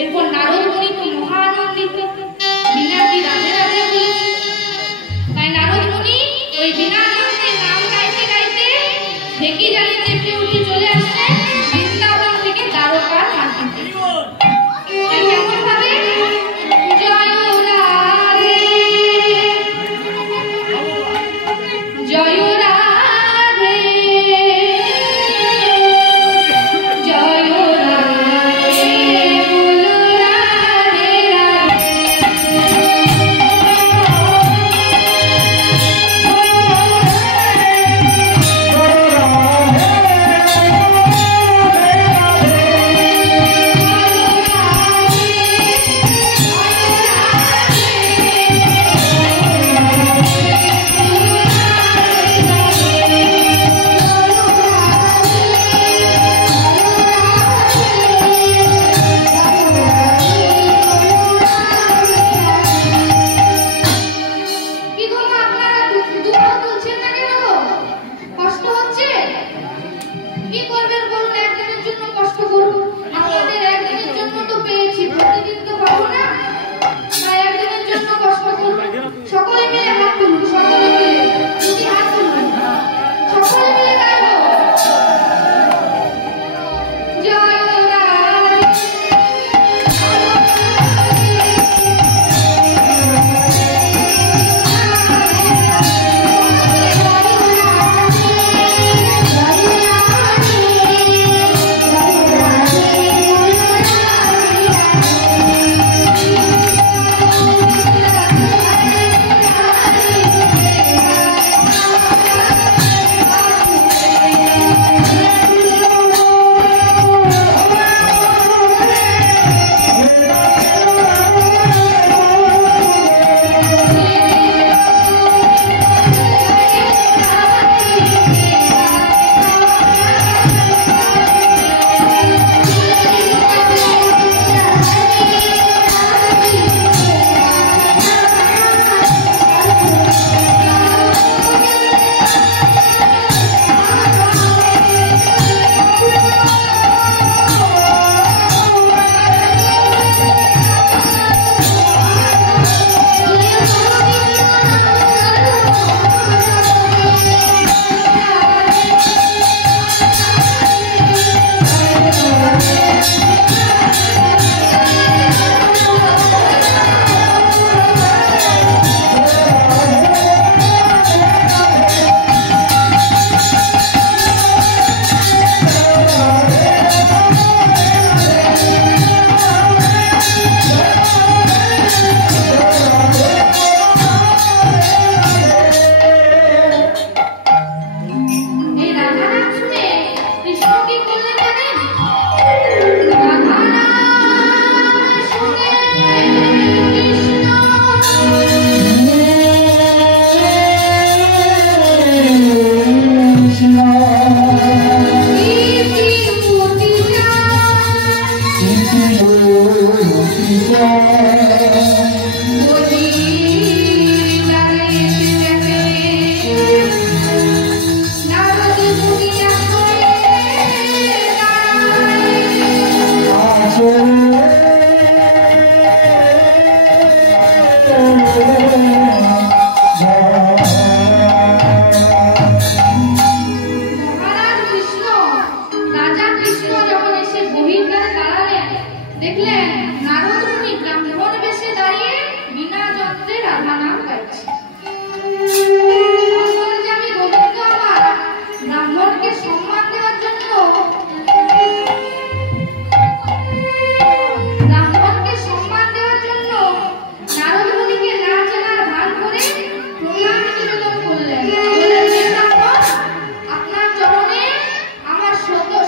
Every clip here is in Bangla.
এরপর নারদ মুনি তো মহা আনন্দিত, বীণাটি রাধে রাধে বলেছে। তাই নারদ মুনি ওই বীণানন্দে নাম গাইতে গাইতে ঢেকি জালি চেপে উঠে চলে আসছে বৃন্দাবন থেকে দ্বারকার মাটিতে। তাই কেমন ভাবে জয় রাধে জয় রাধে জয় রাধে বলো রাধে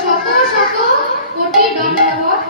শত শত কোটি দণ্ডবত।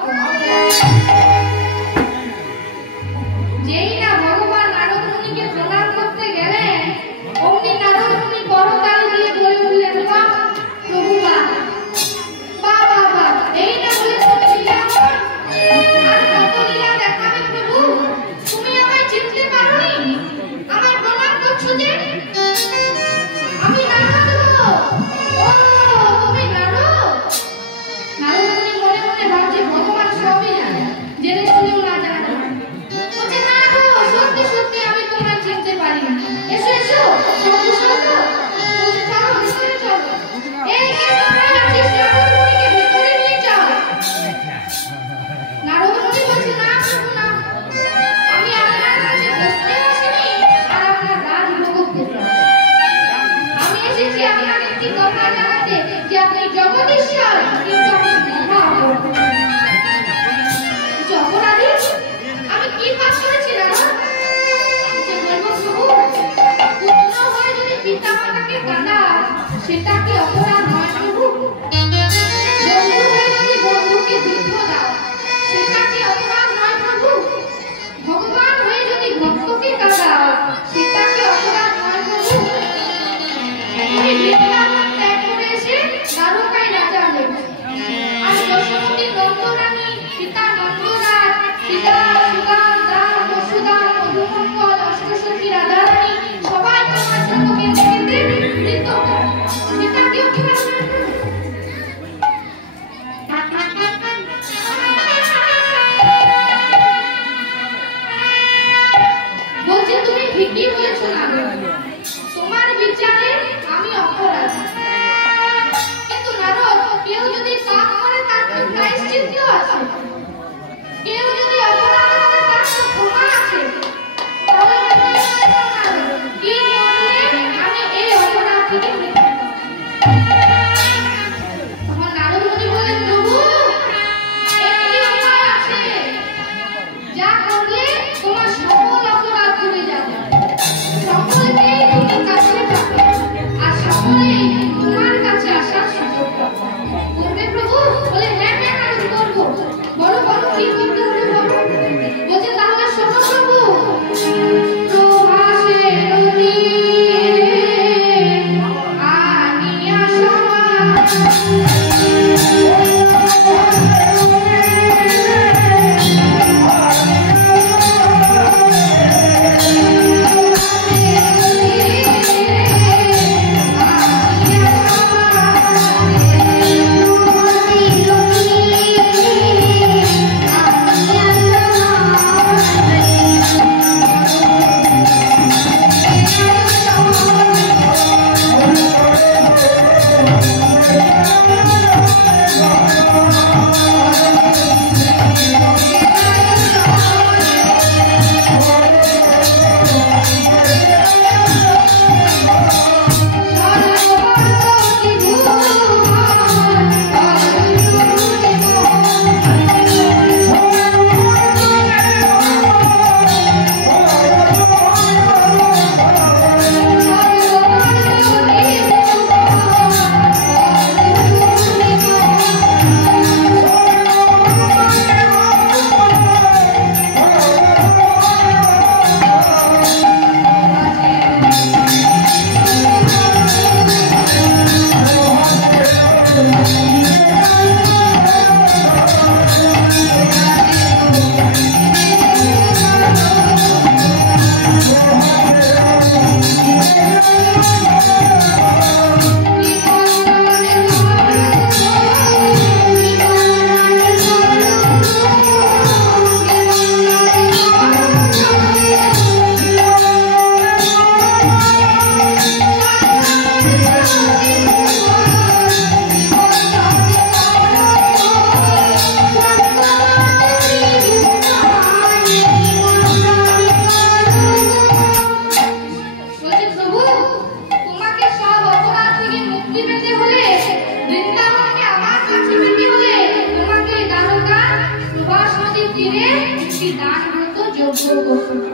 মন্দিরে একটি দানব্রত যজ্ঞ করবে,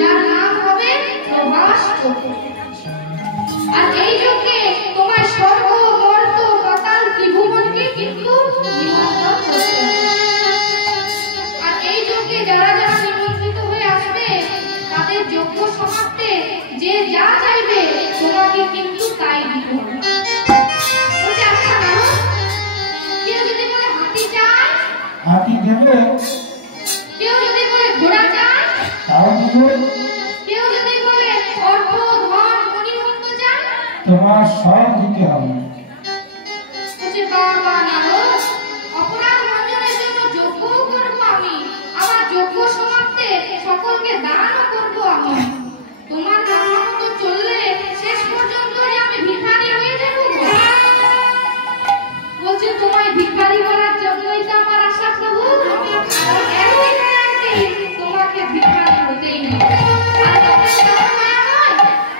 যার নাম হবে প্রভাস যজ্ঞ। আর এই যজ্ঞে তোমার স্বর্গ মর্ত পাতাল ত্রিভুবনকে কিন্তু নিমন্ত্রণ করতে হবে। আর এই যজ্ঞে যারা যারা নিমন্ত্রিত হয়ে আসবে তাদের যজ্ঞ সমাপ্তে যে যা চাইবে তোমাকে কিন্তু তাই দিতে হবে। বলছে আচ্ছা নারদ, কেউ যদি বলে হাতি চায় হাতি দেবে, কেউ যদি বলে ঘোড়া চায় তাও দেবে, কেউ যদি বলে অর্থ ধন মণিমুক্ত চায় তোমার সব দিতে হবে। বলছে বাবা নারদ, অপরাধ মঞ্জনের জন্য যজ্ঞও করবো আমি, আবার যজ্ঞ সমাপ্তে সকলকে দানও করবো আমি। তোমার কথা মতো চললে শেষ পর্যন্ত যে আমি ভিখারি হয়ে যাবো। বলছে তোমায় ভিখারি করার জন্যই তো আমার আশা প্রভু, তোমাকে ভিখারি হতেই হবে। আর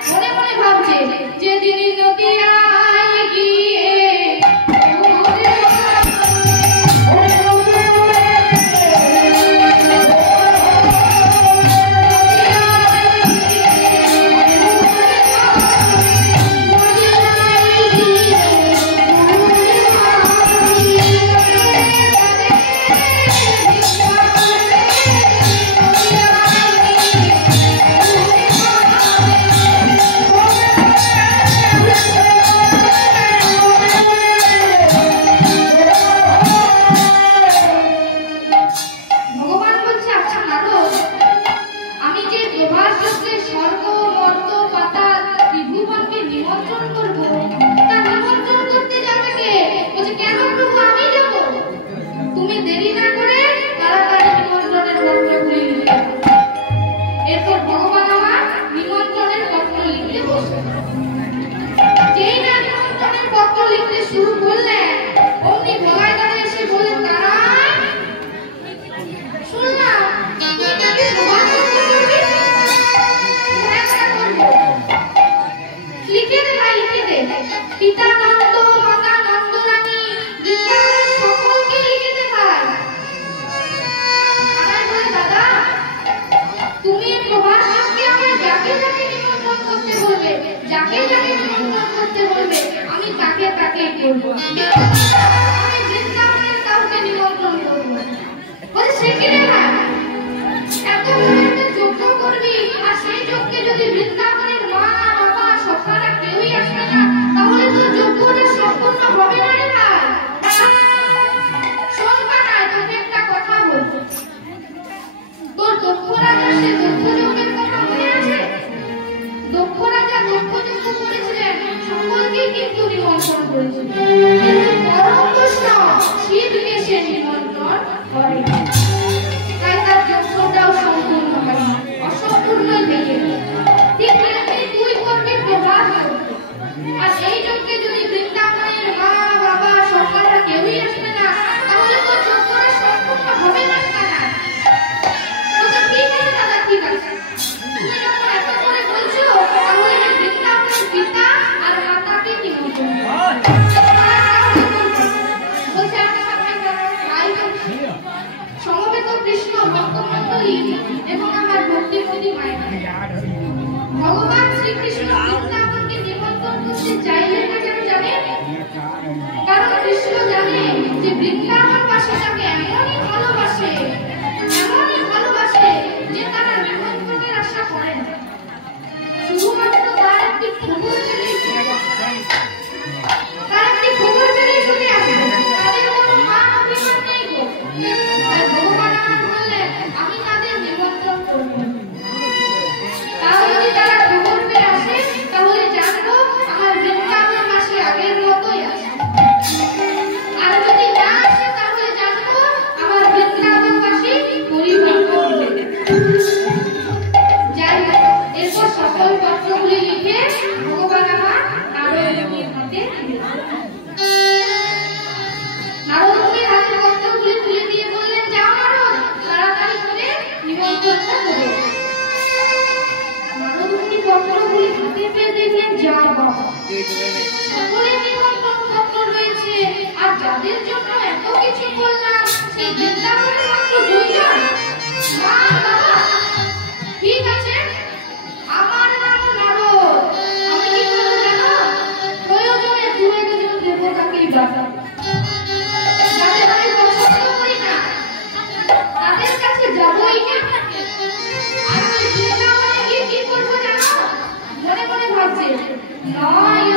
মনে মনে ভাবছে যে যিনি নদিয়ায় গিয়ে আমি তাকে তাকেই করবো, আমি বৃন্দাবনের কাউকে নিমন্ত্রণ করবো। বলে সে কি রে ভাই, এত যজ্ঞ করবি আর সেই যজ্ঞে যদি বৃন্দাবনের মা বাবা সখারা কেউই আসবে না, তাহলে তো যজ্ঞটা সম্পূর্ণ হবে না রে ভাই। শোনবা না, তোকে একটা কথা বলবো। তোর দক্ষ রাজা সে দক্ষ যজ্ঞের কথা মনে আছে? দক্ষ রাজা দক্ষ যজ্ঞ করেছিলেন, সকলকে কিন্তু নিমন্ত্রণ করেছিলেন, কিন্তু পরম কৃষ্ণ শিবকে সে নিমন্ত্রণ করে, তাই তার যজ্ঞটাও সম্পূর্ণ হয় না, অসম্পূর্ণই থেকে যায়। ঠিক তেমনি তুই করবি প্রভাস যজ্ঞ। আর এই যজ্ঞে যদি বৃন্দাবনের মা বাবা সরকাররা কেউই আসবে না, তাহলে তো যজ্ঞটা সম্পূর্ণ হবে না। ঠিক আছে দাদা, ঠিক আছে, তুমি যখন এত করে বলছো তাহলে বৃন্দাবনের পিতা আর মাতাকে নিমন্ত্রণ বলছে। সমবেত কৃষ্ণ ভক্তমণ্ডলী এবং আমার ভক্তিমতী মায়েরা, ভগবান শ্রীকৃষ্ণ বৃন্দাবনকে নিমন্ত্রণ করতে চাইলেন না কেন জানেন? কারণ কৃষ্ণ জানে যে বৃন্দাবনবাসী তাকে এমনই ভালোবাসে যে তারা নিমন্ত্রণের আশা করে না। শুধুমাত্র তার একটি খবর পেলেই ছুটে আসে, তাদের কোনো মান অভিমান নেই গো। তাই ভগবান আমার বললেন আমি তাদের নিমন্ত্রণ করব। তাও যদি তারা খবর পেয়ে আসে তাহলে জানবো আমার বৃন্দাবনবাসী আগের মতোই আছে, আর যদি না আসে তাহলে জানবো আমার বৃন্দাবনবাসী পরিবর্তন হয়ে যাই হোক। এরপর সকল পত্রগুলি লিখে ভগবান আমার নারদমুনির হাতে নারদমুনির হাতে পত্রগুলি তুলে দিয়ে বললেন, যাও নারদ, তাড়াতাড়ি করে নিমন্ত্রণটা করো। নারদমুনি পত্রগুলি হাতে পেয়ে দেখলেন, যা বাবা, সকলের নিমন্ত্রণ পত্র রয়েছে, আর যাদের জন্য এত কিছু করলাম সেই বৃন্দাবনে মাত্র দুইজন? মা, বাবা। ঠিক আছে, আমার নাম নারদ। আমি কি করবো জানো? প্রয়োজনে দু একজন দেবতাকেই বাঁচাবো। যাদের আমি পছন্দ করি না তাদের কাছে যাবোই না। আর ওই বৃন্দাবনে গিয়ে কি করবো জানো? মনে মনে ভাবছে, নয়নে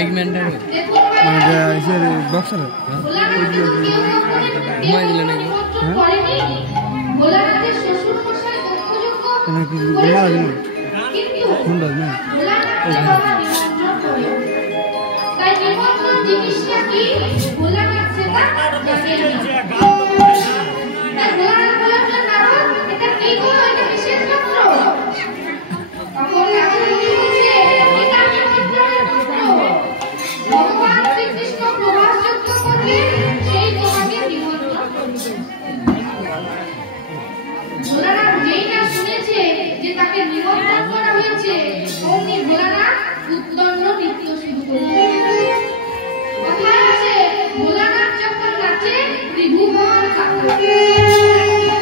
মাইক ম্যানটা দেখুন মানে এসে বক্সার ঘুমাই দিলে নাকি ভোলানাথের শ্বশুর মশাই দক্ষযজ্ঞ এখানে কি ঘুমা লাগে না কিন্তু সুন্দর না তাই নিমন্ত্রণ জিনিসটা কি ভোলানাথ সেটা জানে না। তাই ভোলানাথ বলেছেন নারদ এটা কি গো এটা কিসের পাত্র? তখন নারদ বলছে এটা নিমন্ত্রণের পাত্র। ভগবান শ্রীকৃষ্ণ প্রভাস যজ্ঞ করবে সেই তোমাকে নিমন্ত্রণ করছে। ভোলানাথ যেই না শুনেছে যে তাকে নিমন্ত্রণ করা হয়েছে অমনি ভোলানাথ উত্তন্ন নৃত্য শুরু করলেন। কথায় আছে ভোলানাথ যখন নাচে ত্রিভুবন কাঁপে।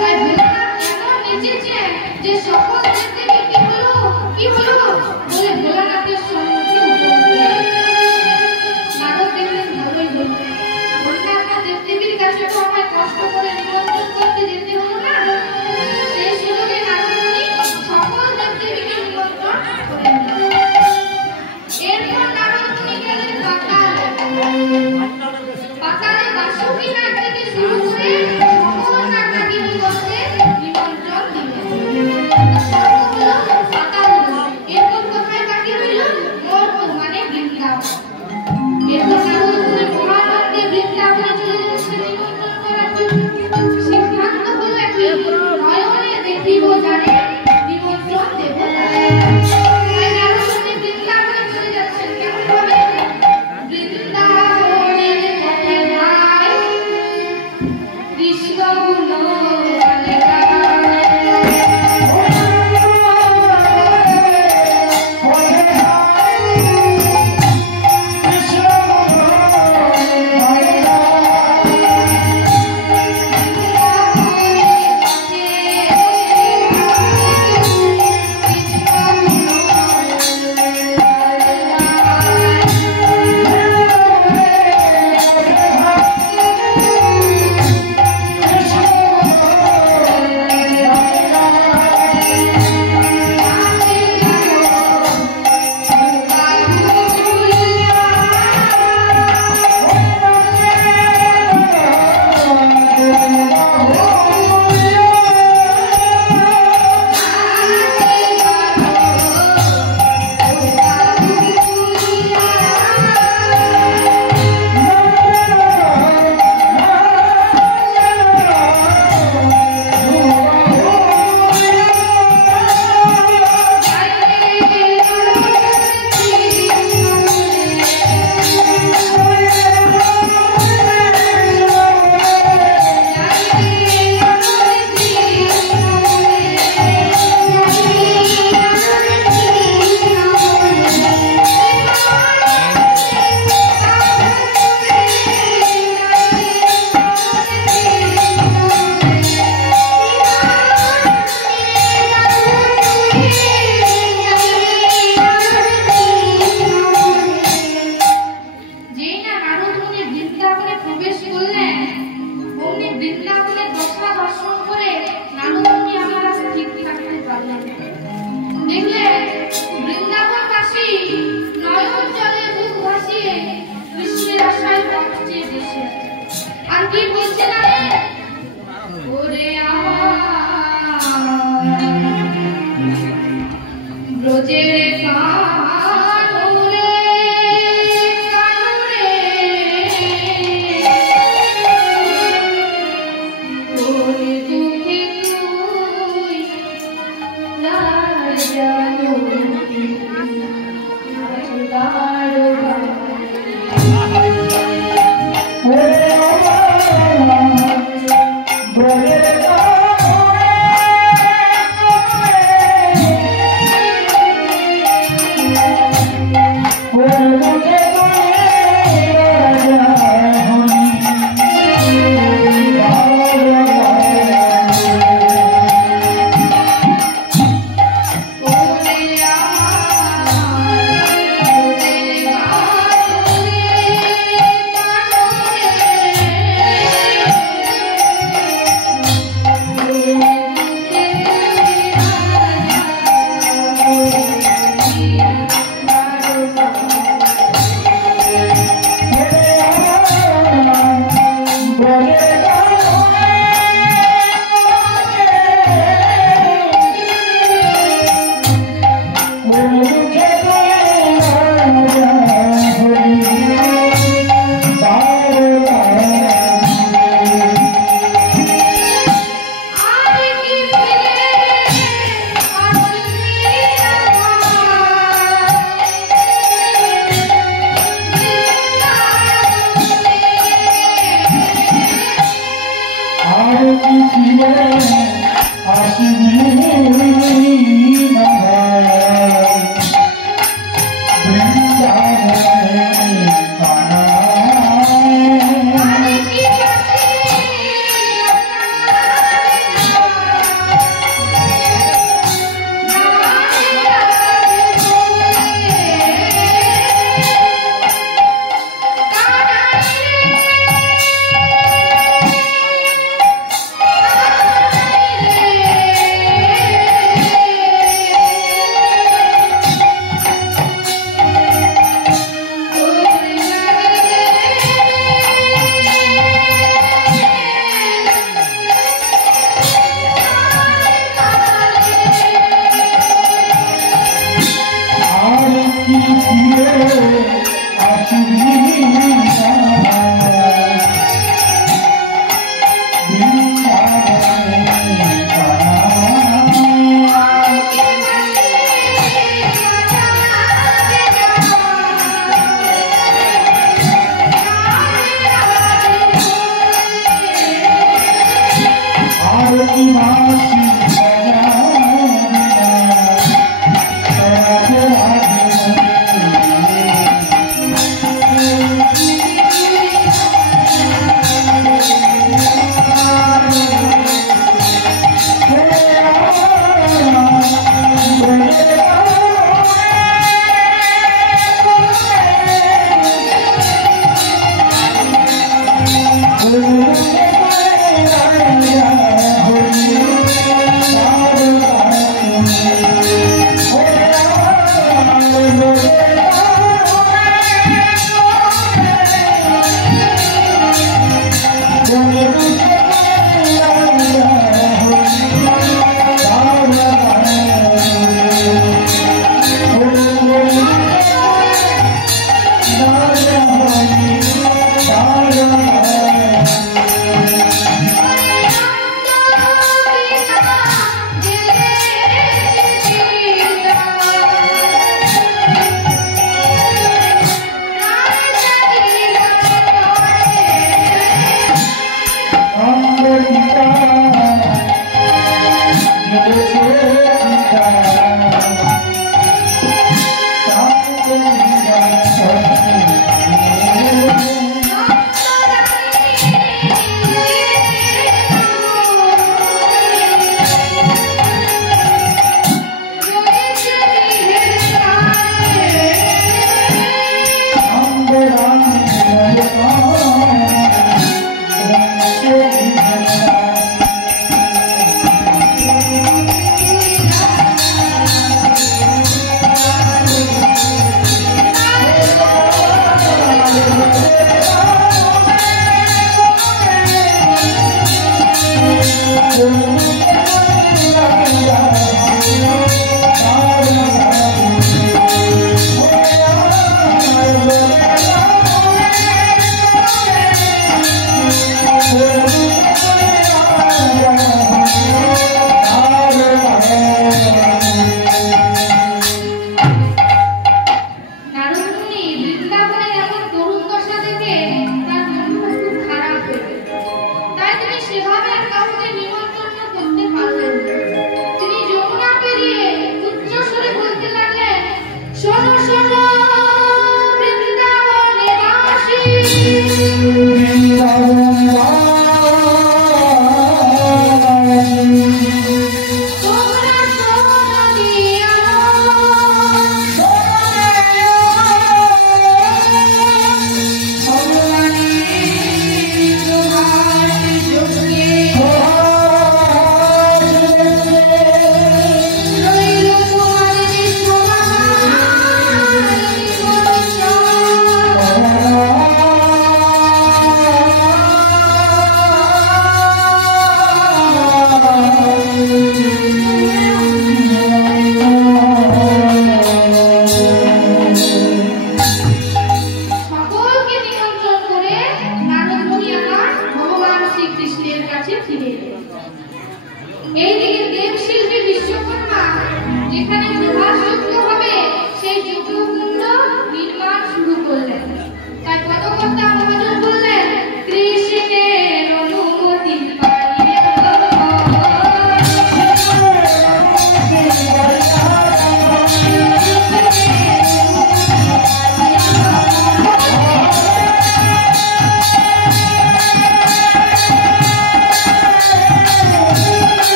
তাই ভোলানাথ এমন নেচেছেন যে সকল দেবদেবী কি হলো বলে ভোলানাথের সম্মুখে উপস্থিত হলেন। নারদ দেখলেন ভালোই হলো, অন্যান্য দেবদেবীর কাছে তো আমায় কষ্ট করে নিমন্ত্রণ করতে যেতে হলো না। সেই সুযোগে নারদমুনি সকল দেবদেবীকে নিমন্ত্রণ করে নিলেন। এরপর নারদমুনি গেলেন পাতালে। পাতালে বাসুকী নাচ থেকে শুরু করে সকল নাট্যগীতিগণকে নিমন্ত্রণ দিলেন। হলো পাতাল লোক। এরপর কোথায় বাকি রইল? মর্ত মানে বৃন্দাবন। এরপর নারদমুনি মহানন্দে বৃন্দাবনে চলে যাচ্ছেন নিমন্ত্রণ করার জন্য। সিদ্ধান্ত হলো একটি, নয়নে দেখিব জানে নিমন্ত্রণ দেব তারে। তাই নারদমুনি বৃন্দাবনে চলে যাচ্ছেন। কেমন ভাবে? বৃন্দাবনের পথে যায় কৃষ্ণ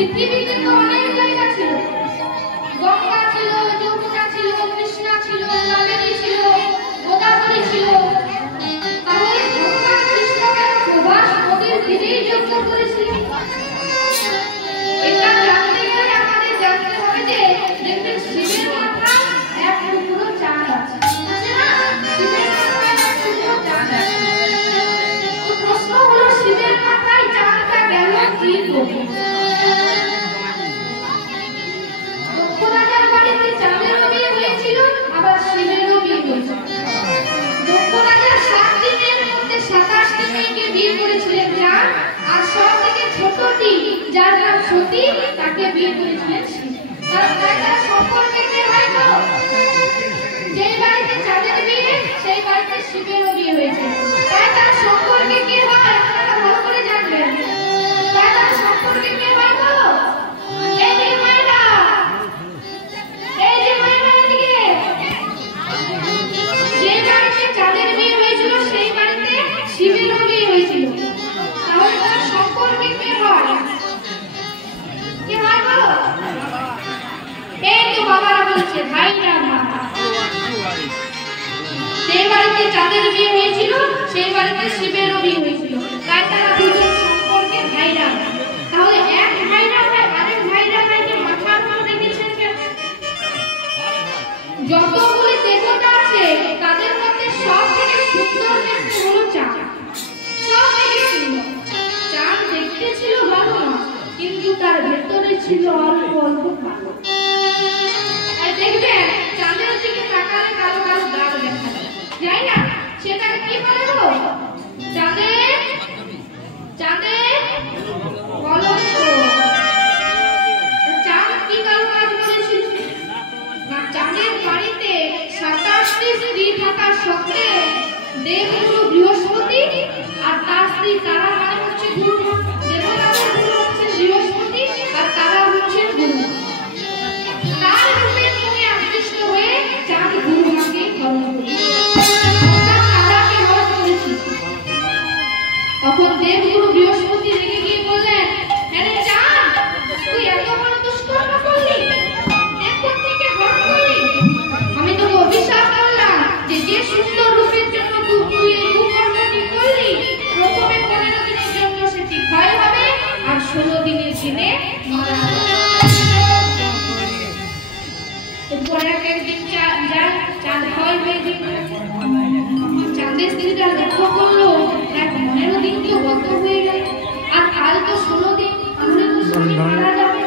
পৃথিবীতে তো অনেক জায়গা ছিল, গঙ্গা ছিল, যমুনা ছিল, কৃষ্ণা ছিল, কাবেরী ছিল, গোদাবরী ছিল। তাহলে ভগবান কৃষ্ণ কেন প্রবাস নদীর তীরেই যজ্ঞ করেছিলেন? এটা জানতে গেলে আমাদের জানতে হবে যে দেখবেন শিবের মাথায় এক টুকরো চাঁদ আছে, আছে না? শিবের মাথায় এক টুকরো চাঁদ আছে। তো প্রশ্ন হলো শিবের মাথায় চাঁদটা গেল কি করে? দক্ষ রাজার বাড়িতে চাঁদেরও বিয়ে হয়েছিল, আবার শিবেরও বিয়ে হয়েছিল। দক্ষ রাজা 7 দিনের মধ্যে 27টি মেয়েকে বিয়ে করেছিলেন চাঁদ, আর সব থেকে ছোটটি যার নাম সতী তাকে বিয়ে করেছিলেন শিব। তার সম্পর্কে কে হয় তো? যেই বাড়িতে চাঁদের বিয়ে সেই বাড়িতে শিবেরও বিয়ে হয়েছে। তাই তার সম্পর্কে কে হয় আপনারা ভালো করে জানবেন। তাই তার সম্পর্কে কে হয় তো? এই যে মায়েরা, এই যে মায়েরা এদিকে। যে বাড়িতে চাঁদের বিয়ে হয়েছিল সেই বাড়িতে শিবেরও বিয়ে হয়েছিল। তাহলে তার সম্পর্কে কে হয়? কে হয় গো? এই তো বাবারা বলছে ভাইরা বাবা। যে বাড়িতে চাঁদের বিয়ে হয়েছিল সেই বাড়িতে শিবেরও বিয়ে হয়েছিল, তাই তারা দুজন সম্পর্কে ভাইরা। তাহলে এক ভাইরা ভাই আরেক ভাইরা ভাইকে মাথার উপর রেখেছেন কেন? যতগুলি দেবতা আছে তাদের মধ্যে সব থেকে সুন্দর দেখতে হলো চাঁদ। সব থেকে সুন্দর। চাঁদ দেখতে ছিল ভালো না, কিন্তু তার ভেতরে ছিল অল্প অল্প কালো। আর দেখবেন চাঁদের দিকে তাকালে কালো কালো দাগ দেখা যায় না? সেটা কি বলে গো? চাঁদের চাঁদের কলঙ্ক। চাঁদ কি কালো কাজ করেছিল? না, চাঁদের বাড়িতে 27টি স্ত্রী থাকা সত্ত্বেও দেবগুরু বৃহস্পতি আর তার স্ত্রী তারা মানে হচ্ছে গুরু। দেবতাদের গুরু হচ্ছে বৃহস্পতি আর তারা হচ্ছে গুরু। তার রূপের মোহে আকৃষ্ট হয়ে চাঁদ গুরুমাকে হরণ করেছিল। তারাকে হরণ করেছিল। তখন দেবগুরু বৃহস্পতি রেগে গিয়ে বললেন, আরে চাঁদ, তুই এত বড় দুষ্কর্ম করলি, দেবগুরু থেকে হরণ করলি। আমি তোকে অভিশাপ করলাম যে যে সুন্দর রূপের জন্য তুই এই কুকর্মটি করলি, প্রথমে 15 দিনের জন্য সেটি ক্ষয় হবে আর 16 দিনের দিনে মারা হবে। পরের একদিন চাঁদ ভয় হয়ে যেত। চাঁদের স্ত্রীরা লক্ষ্য করলো এক 15 দিন তো গত হয়ে গেল, আর কাল তো 16 দিন, তাহলে তো স্বামী মারা যাবে।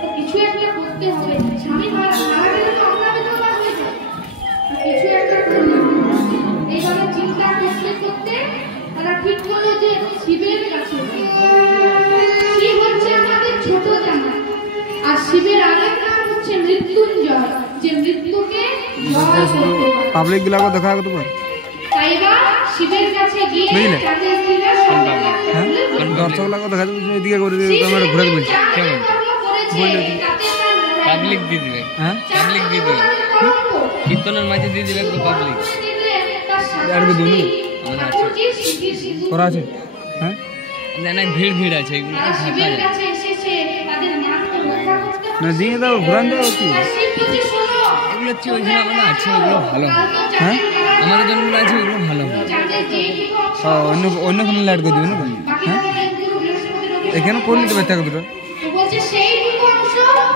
তো কিছু একটা করতে হবে। স্বামী মারা গেলে তো আমরা বিধবা হয়ে যাব, কিছু একটা করতে হবে। এইভাবে চিন্তা করতে করতে তারা ঠিক করলো যে শিবের কাছে। শিব হচ্ছে আমাদের ছোট জামাই, আর শিবের আরেক নাম হচ্ছে মৃত্যুঞ্জয়, যে মৃত্যুকে জয় করতে পারে। পাবলিক গুলাকে দেখা করতে পারে। তাই বা শিবের কাছে গিয়ে চাঁদের স্ত্রীরা সবাই হ্যাঁ, দর্শক লাগো দেখা যাচ্ছে এদিকে করে আমরা ঘুরে বলছি কেমন বললে পাবলিক দিয়ে দিবে। হ্যাঁ, পাবলিক দিয়ে দিবে, কীর্তনের মাঝে দিয়ে দিবে তো পাবলিক। আর কি দুনো আমাদের আছে, করা আছে। হ্যাঁ, না না ভিড় ভিড় আছে, এগুলো তো ফাঁকা যায়। না দিয়ে দাও ঘুরান দাও কি এগুলো হচ্ছে ওইখানে আমাদের আছে, ওগুলো ভালো হয়। হ্যাঁ, আমাদের জন্যগুলো আছে ওগুলো ভালো হয়। অন্য অন্য কোনো লাইট করে দিবে না। হ্যাঁ, এখানে করে নিতে পারতে দুটো বলছে সেইটুকু অংশ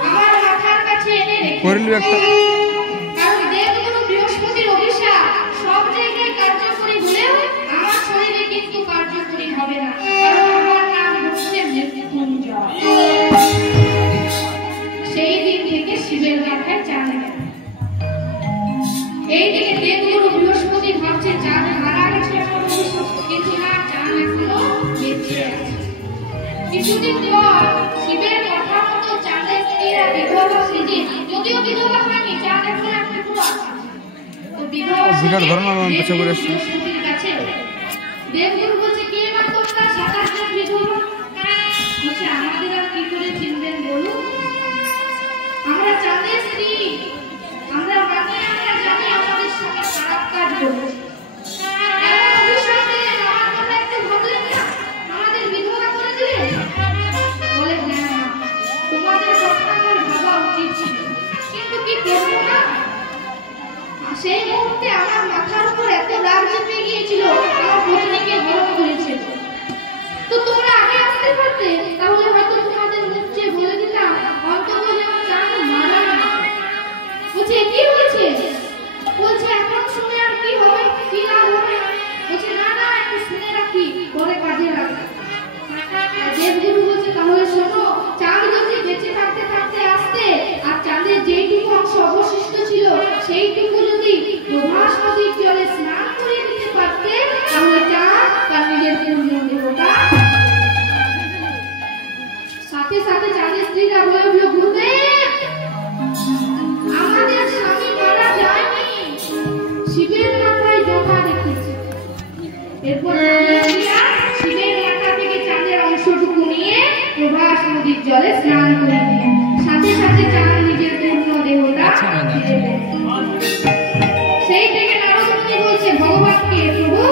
আমার মাথার কাছে এনে রেখে করলি একটা। কারণ দেবগুরু বৃহস্পতির অভিশাপ সব জায়গায় কার্যকরী হলেও আমার শরীরে কিন্তু কার্যকরী হবে না, কারণ আমার নাম হচ্ছে মৃত্যুঞ্জয়। সেই দিন থেকে শিবের মাথায় চাঁদ গেল। এইদিকে দেবগুরু বৃহস্পতি ভাবছে চাঁদ মারা গেছে, কিন্তু না, চাঁদ এখনো বেঁচে আছে। কিছুদিন পর শিবের কথা মতো চাঁদের স্ত্রীরা বিধবা সেজে, যদিও বিধবা হয়নি, চাঁদ এখন একটা পুরো আছে, তো বিধবা বিরাট ধর্ম পেছে করে আসছে। বৃহস্পতির কাছে দেবগুরু বলছে, কে মা তোমরা 27 জন বিধবা? বলছে, আমাদের আর কি করে চিনবেন বলুন? আমরা চাঁদের স্ত্রী, আমরা জানি আমাদের সাথে খারাপ কাজ করেছে। এমন অভিশাপ দিলেন, আমার কথা একটু ভাবলেন না? আমাদের বিধবা করে দিলেন? বলে, হ্যাঁ দেবগুরু বলছে তাহলে শোনো, চাঁদ যদি বেঁচে থাকতে থাকতে আসতে আর চাঁদের যেইটুকু অংশ অবশিষ্ট ছিল সেইটুকু যদি প্রভাস নদীর জলে স্নান করিয়ে দিতে পারতে তাহলে চাঁদ তার নিজের পূর্ণ দেহটা। সাথে সাথে চাঁদের স্ত্রীরা বলে উঠল, গুরুদেব আমাদের স্বামী মারা যায়নি, শিবের মাথায় জোড়া রেখেছে। এরপর শিবের মাথা থেকে চাঁদের অংশটুকু নিয়ে প্রভাস নদীর জলে স্নান করে দিলেন। সাথে সাথে চাঁদ নিজের পূর্ণ দেহটা ফিরে পেলেন। সেই থেকে নারদ মুনি বলছে ভগবানকে, প্রভু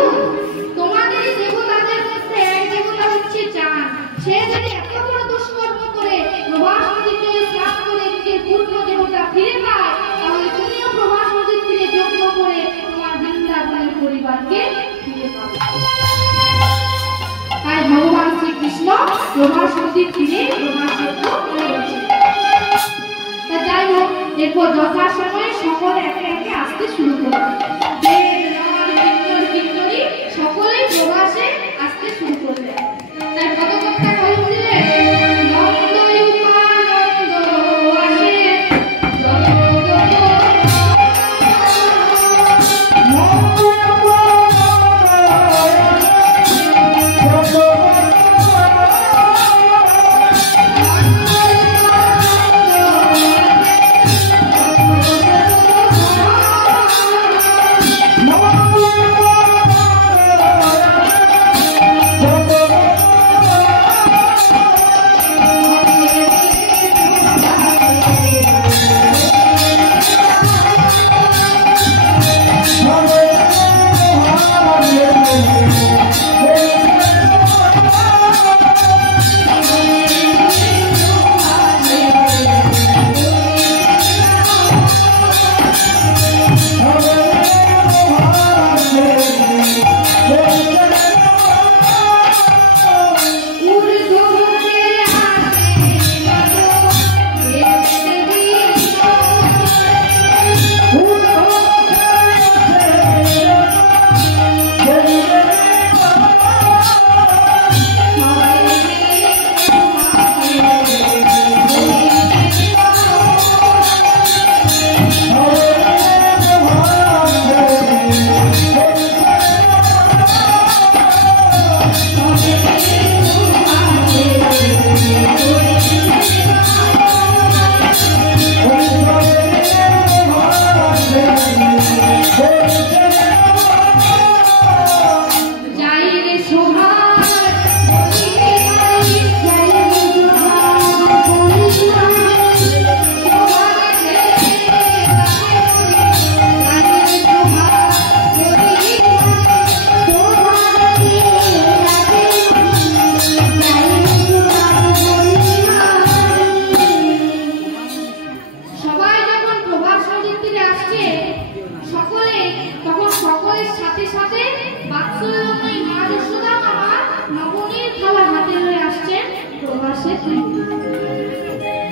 তোমাদের দেবতাদের মধ্যে এক দেবতা হচ্ছে চাঁদ, সে যদি এত বড় দুষ্কর্ম করে প্রভাস নদীর জলে স্নান করে নিজের পূর্ণ দেহটা ফিরে পায় তাহলে তুমিও প্রভাস নদীর তীরে যজ্ঞ করে তোমার বৃন্দাবনের পরিবারকে ফিরে পাবে। তাই ভগবান শ্রীকৃষ্ণ প্রভাস নদীর তীরে প্রভাস যজ্ঞ করেছেন। তা যাই হোক, এরপর যথাসময়ে সকলে একে একে আসতে শুরু করল। দেব নর কিন্নর কিন্নরী সকলেই প্রভাসে আসতে শুরু করলেন। তাই পদকর্তা কলম দিলেন,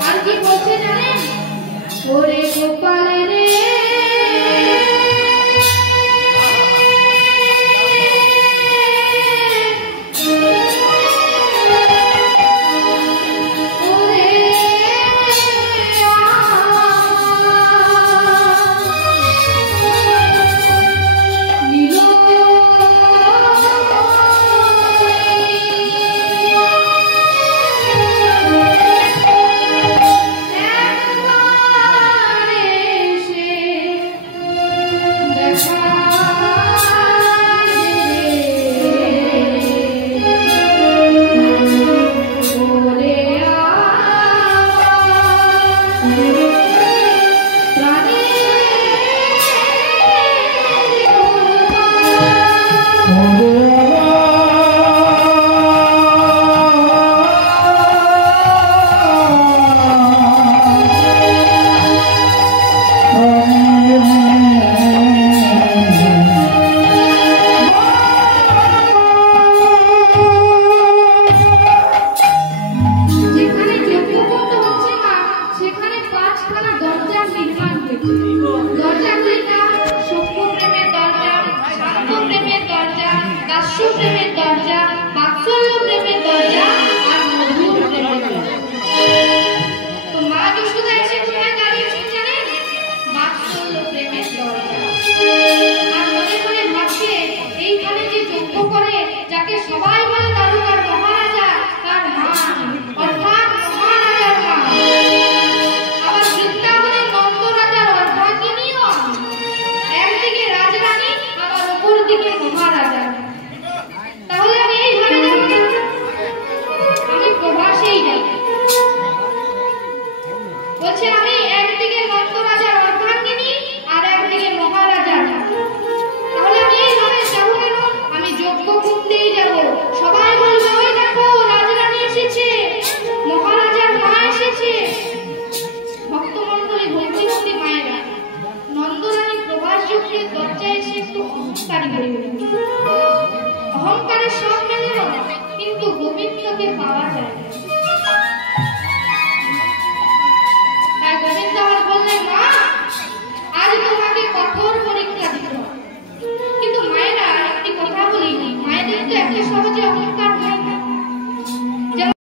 আর কি বলছে জানেন? ওরে গোপালের